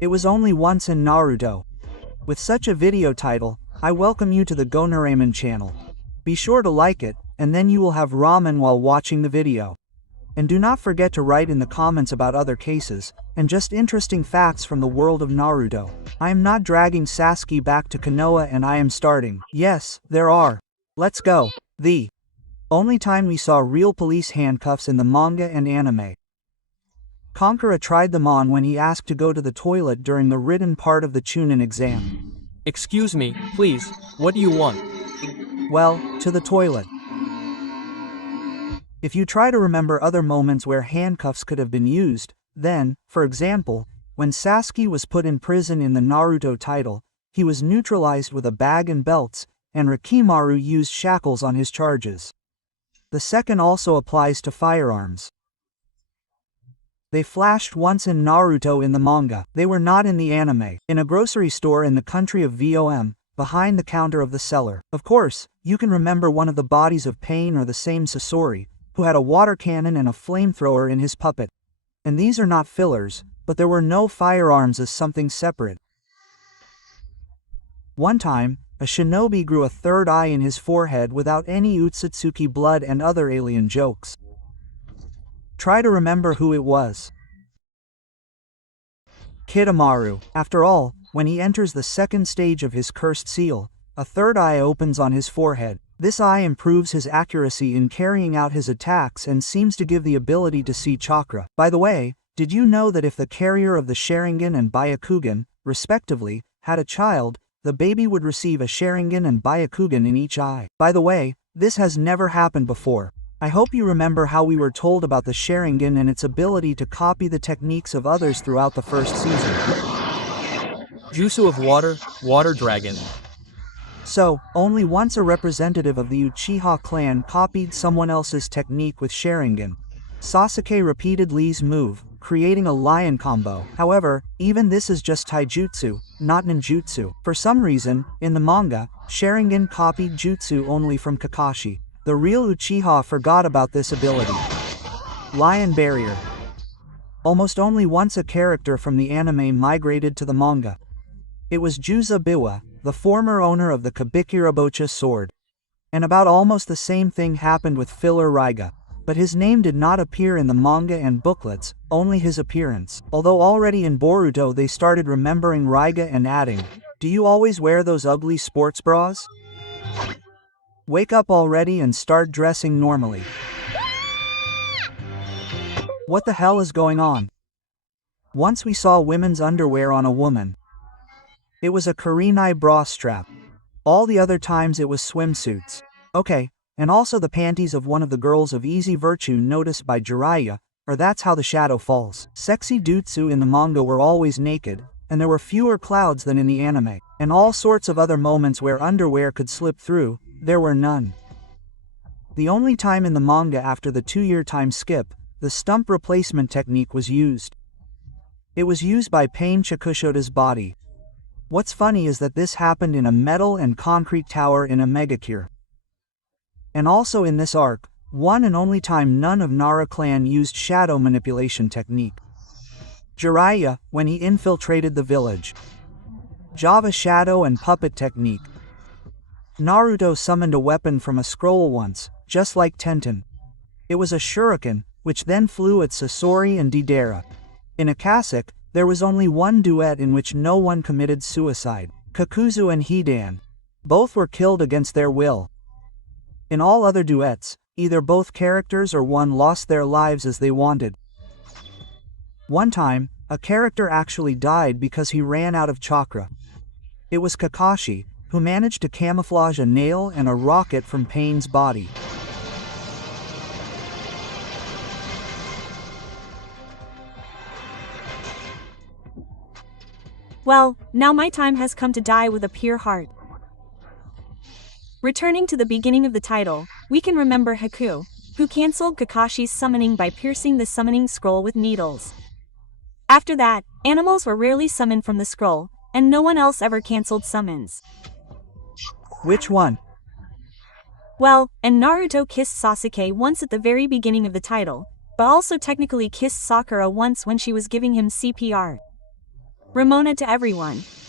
It was only once in Naruto. With such a video title, I welcome you to the Gonoramen channel. Be sure to like it, and then you will have ramen while watching the video. And do not forget to write in the comments about other cases, and just interesting facts from the world of Naruto. I am not dragging Sasuke back to Konoha and I am starting. Yes, there are. Let's go. The only time we saw real police handcuffs in the manga and anime. Kankura tried them on when he asked to go to the toilet during the written part of the Chunin exam. Excuse me, please, what do you want? Well, to the toilet. If you try to remember other moments where handcuffs could have been used, then, for example, when Sasuke was put in prison in the Naruto title, he was neutralized with a bag and belts, and Rikimaru used shackles on his charges. The second also applies to firearms. They flashed once in Naruto in the manga. They were not in the anime. In a grocery store in the country of Vom, behind the counter of the seller. Of course, you can remember one of the bodies of Pain or the same Sasori, who had a water cannon and a flamethrower in his puppet. And these are not fillers, but there were no firearms as something separate. One time, a shinobi grew a third eye in his forehead without any Utsutsuki blood and other alien jokes. Try to remember who it was. Kidomaru. After all, when he enters the second stage of his cursed seal, a third eye opens on his forehead. This eye improves his accuracy in carrying out his attacks and seems to give the ability to see chakra. By the way, did you know that if the carrier of the Sharingan and Byakugan, respectively, had a child, the baby would receive a Sharingan and Byakugan in each eye? By the way, this has never happened before. I hope you remember how we were told about the Sharingan and its ability to copy the techniques of others throughout the first season. Jutsu of Water, Water Dragon. So, only once a representative of the Uchiha clan copied someone else's technique with Sharingan. Sasuke repeated Lee's move, creating a lion combo. However, even this is just taijutsu, not ninjutsu. For some reason, in the manga, Sharingan copied jutsu only from Kakashi. The real Uchiha forgot about this ability. Lion Barrier. Almost only once a character from the anime migrated to the manga. It was Juza Biwa, the former owner of the Kabikirabocha sword. And about almost the same thing happened with Filler Raiga. But his name did not appear in the manga and booklets, only his appearance. Although already in Boruto they started remembering Raiga and adding, "Do you always wear those ugly sports bras? Wake up already and start dressing normally." What the hell is going on? Once we saw women's underwear on a woman. It was a Kurenai bra strap. All the other times it was swimsuits. Okay, and also the panties of one of the girls of Easy Virtue noticed by Jiraiya, or that's how the shadow falls. Sexy jutsu in the manga were always naked, and there were fewer clouds than in the anime. And all sorts of other moments where underwear could slip through, there were none. The only time in the manga after the 2-year time skip, the stump replacement technique was used. It was used by Pain Chikushota's body. What's funny is that this happened in a metal and concrete tower in a megacure. And also in this arc, one and only time none of Nara clan used shadow manipulation technique. Jiraiya, when he infiltrated the village. Java shadow and puppet technique. Naruto summoned a weapon from a scroll once, just like Tenten. It was a shuriken, which then flew at Sasori and Deidara. In Akashic, there was only one duet in which no one committed suicide. Kakuzu and Hidan. Both were killed against their will. In all other duets, either both characters or one lost their lives as they wanted. One time, a character actually died because he ran out of chakra. It was Kakashi, who managed to camouflage a nail and a rocket from Pain's body. Well, now my time has come to die with a pure heart. Returning to the beginning of the title, we can remember Haku, who cancelled Kakashi's summoning by piercing the summoning scroll with needles. After that, animals were rarely summoned from the scroll, and no one else ever cancelled summons. Which one? Well, and Naruto kissed Sasuke once at the very beginning of the title, but also technically kissed Sakura once when she was giving him CPR. Ramona to everyone.